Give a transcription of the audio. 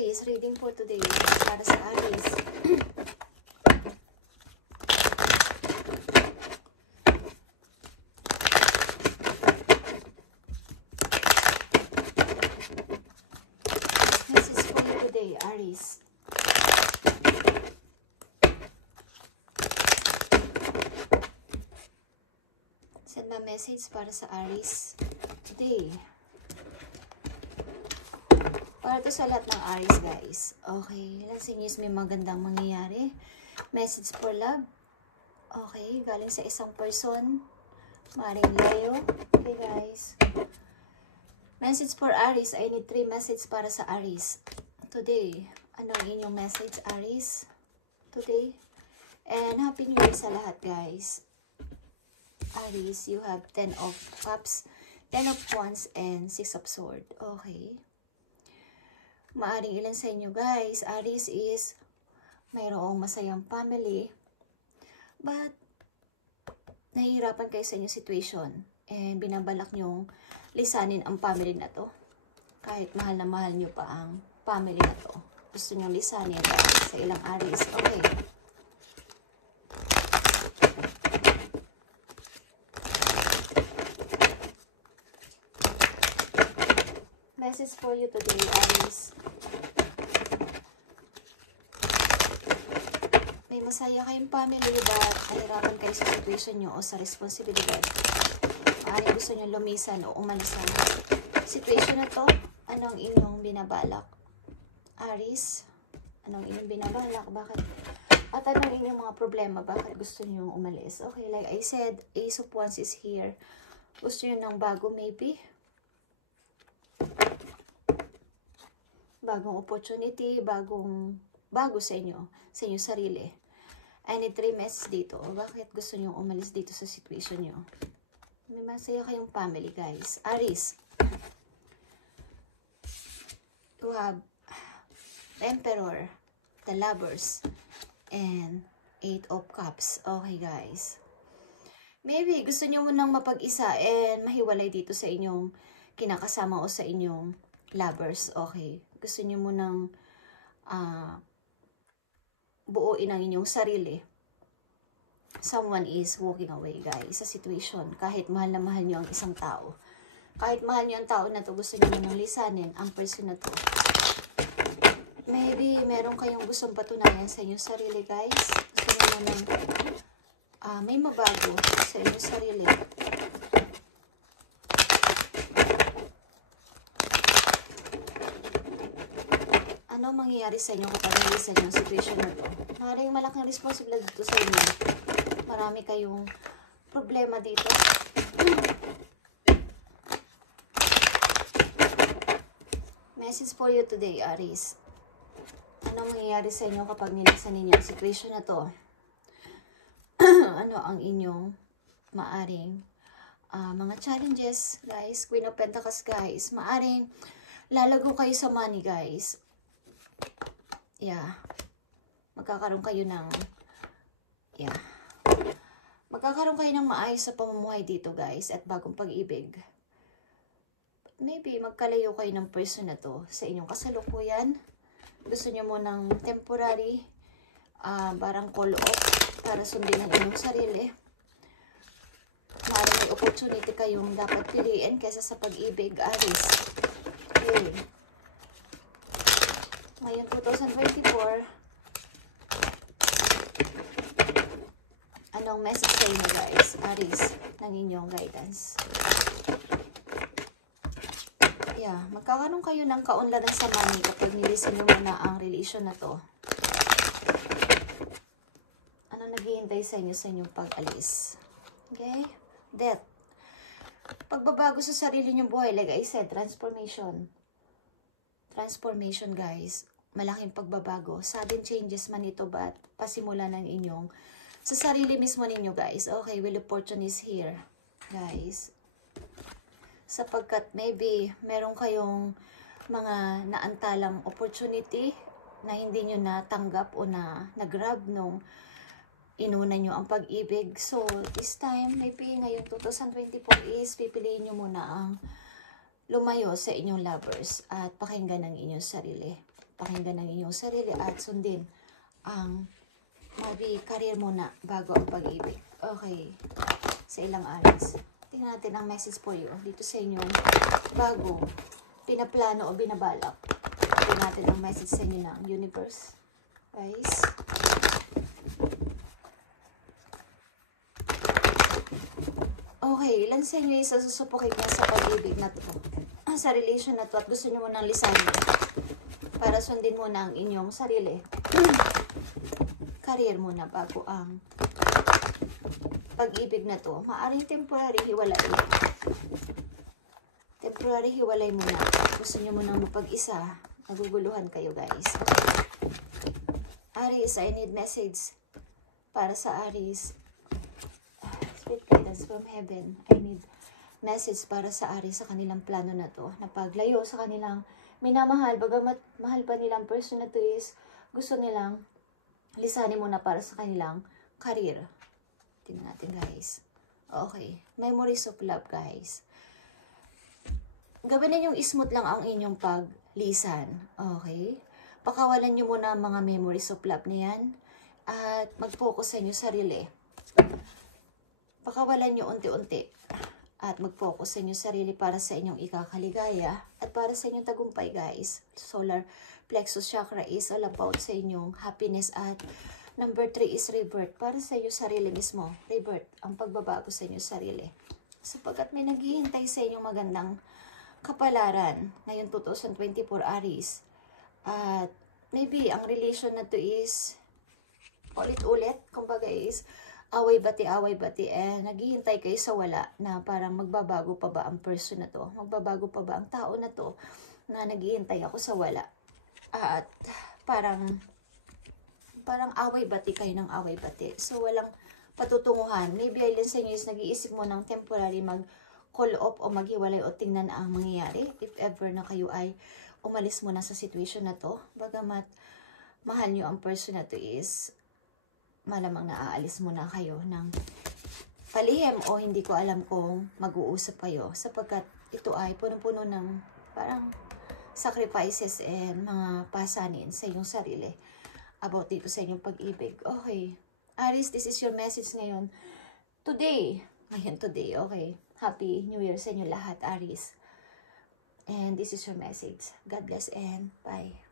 Aries, reading for today. Para sa Aries. Message for you today, Aries. Send my message para sa Aries today. Para to sa lahat ng Aries, guys. Okay, ilan sa inyo may magandang mangyayari. Message for love. Okay, galing sa isang person. Maring Leo. Okay, guys. Message for Aries. I need 3 message para sa Aries today. Ano ang inyong message, Aries? Today. And Happy New Year sa lahat, guys. Aries, you have 10 of Cups, 10 of Wands, and 6 of Swords. Okay. Maaring ilan sa inyo, guys, Aries is mayroong masayang family, but nahihirapan kayo sa inyong situation and binabalak nyong lisanin ang family na to. Kahit mahal na mahal nyo pa ang family na to, gusto nyong lisanin sa ilang Aries. Okay. Message for you today, Aries. May masaya kayong family, but nahirapan kayo sa situation nyo o sa responsibilidad. Maaari gusto nyo lumisan o umalis sa situation na to. Anong inyong binabalak, Aries? Anong inyong binabalak? Bakit? At anong inyong mga problema? Bakit gusto nyo umalis? Okay, like I said, Ace of Wands is here. Gusto nyo ng bago, maybe? Bagong opportunity, bago sa inyo sarili. I need 3 messages dito. Bakit gusto nyo umalis dito sa situation nyo? May masaya kayong family, guys. Aries. You have Emperor, the Lovers, and 8 of Cups. Okay, guys. Maybe gusto nyo munang mapag-isa and mahiwalay dito sa inyong kinakasama o sa inyong lovers. Okay. Gusto nyo munang buuin ang inyong sarili. Someone is walking away, guys, sa situation. Kahit mahal na mahal nyo ang isang tao. Kahit mahal nyo ang tao na to, gusto nyo munang lisanin ang person na to. Maybe meron kayong gustong patunayan sa inyong sarili, guys. Gusto nyo munang may mabago sa inyong sarili. Ano mangyayari sa inyo kapag nalisan yung situation na to? Maraming malaking responsibilidad dito sa inyo. Marami kayong problema dito. Message for you today, Aries. Ano mangyayari sa inyo kapag nilisan ninyo yung situation na to? Ano ang inyong maaring mga challenges, guys? Queen of Pentacles, guys. Maaring lalago kayo sa money, guys. Yeah. Magkakaroon kayo ng maayos sa pamumuhay dito, guys, at bagong pag-ibig. Maybe magkalayo kayo ng person na to sa inyong kasalukuyan. Gusto nyo mo ng temporary barang call off para sundin ang inyong sarili. Maraming opportunity kayong dapat piliin kaysa sa pag-ibig, Aries. Okay. Ngayon, 2024, anong message sa inyo, guys, Aries, ng inyong guidance? Yeah, magkakaroon kayo ng kaunlaran sa money kapag nilisan nyo muna ang relation na to. Ano naghihintay sa inyong pag-alis? Okay? Death. Pagbabago sa sarili nyong buhay, like I said, transformation. Transformation, guys. Malaking pagbabago. Sudden changes man ito, but pasimula ng inyong sa sarili mismo ninyo, guys. Okay, Wheel of Fortune is here, guys. Sapagkat maybe meron kayong mga naantalang opportunity na hindi nyo natanggap o na-grab nung inuna nyo ang pag-ibig. So, this time, maybe ngayon 2024 is pipiliin nyo muna ang lumayo sa inyong lovers at pakinggan ang inyong sarili. pakinggan ng inyong sarili at sundin ang career muna bago ang pag-ibig. Okay, sa ilang Aries. Tingnan natin ang message for you dito sa inyong bago, pinaplano o binabalak. Tingnan natin ang message sa inyo ng universe. Guys. Okay, ilan sa inyo isa susupukit niya sa pag-ibig na to? Sa relation na to at gusto niyo munang lisanin para sundin muna ang inyong sarili. Career muna bago ang pag-ibig na to. Maaring temporary hiwalay. Temporary hiwalay muna. Gusto niyo munang mapag-isa. Naguguluhan kayo, guys. Aries, I need message para sa Aries. Sweet guidance from heaven. I need message para sa Aries sa kanilang plano na to. Na paglayo sa kanilang minamahal, bagamat mahal pa nilang person na to is gusto nilang lisanin muna para sa kanilang career. Tingnan natin, guys. Okay. Memories of love, guys. Gawin ninyong smooth lang ang inyong paglisan. Okay? Pakawalan nyo muna ang mga memories of love na yan. At mag-focus sa inyong sarili. Pakawalan nyo unti-unti. At mag-focus sa inyong sarili para sa inyong ikakaligaya. At para sa inyong tagumpay, guys. Solar plexus chakra is all about sa inyong happiness. At number 3 is rebirth. Para sa inyong sarili mismo. Rebirth. Ang pagbabago sa inyong sarili. Sapagkat may naghihintay sa inyong magandang kapalaran. Ngayon 2024 Aries. At maybe ang relation na to is ulit-ulit. Kumbaga is away bati, naghihintay kayo sa wala na parang magbabago pa ba ang person na to? Magbabago pa ba ang tao na to na naghihintay ako sa wala? At parang away bati kayo ng away bati. So walang patutunguhan. Maybe ayun sa inyo is nag-iisip mo ng temporary mag-call off o maghiwalay o tingnan ang mangyayari. If ever na kayo ay umalis muna sa situation na to. Bagamat mahal nyo ang person na to is malamang naaalis muna kayo ng palihim o hindi ko alam kung mag-uusap kayo sapagkat ito ay punong-puno ng parang sacrifices and mga pasanin sa inyong sarili about dito sa inyong pag-ibig. Okay. Aries, this is your message ngayon. Today, okay. Happy New Year sa inyo lahat, Aries. And this is your message. God bless and bye.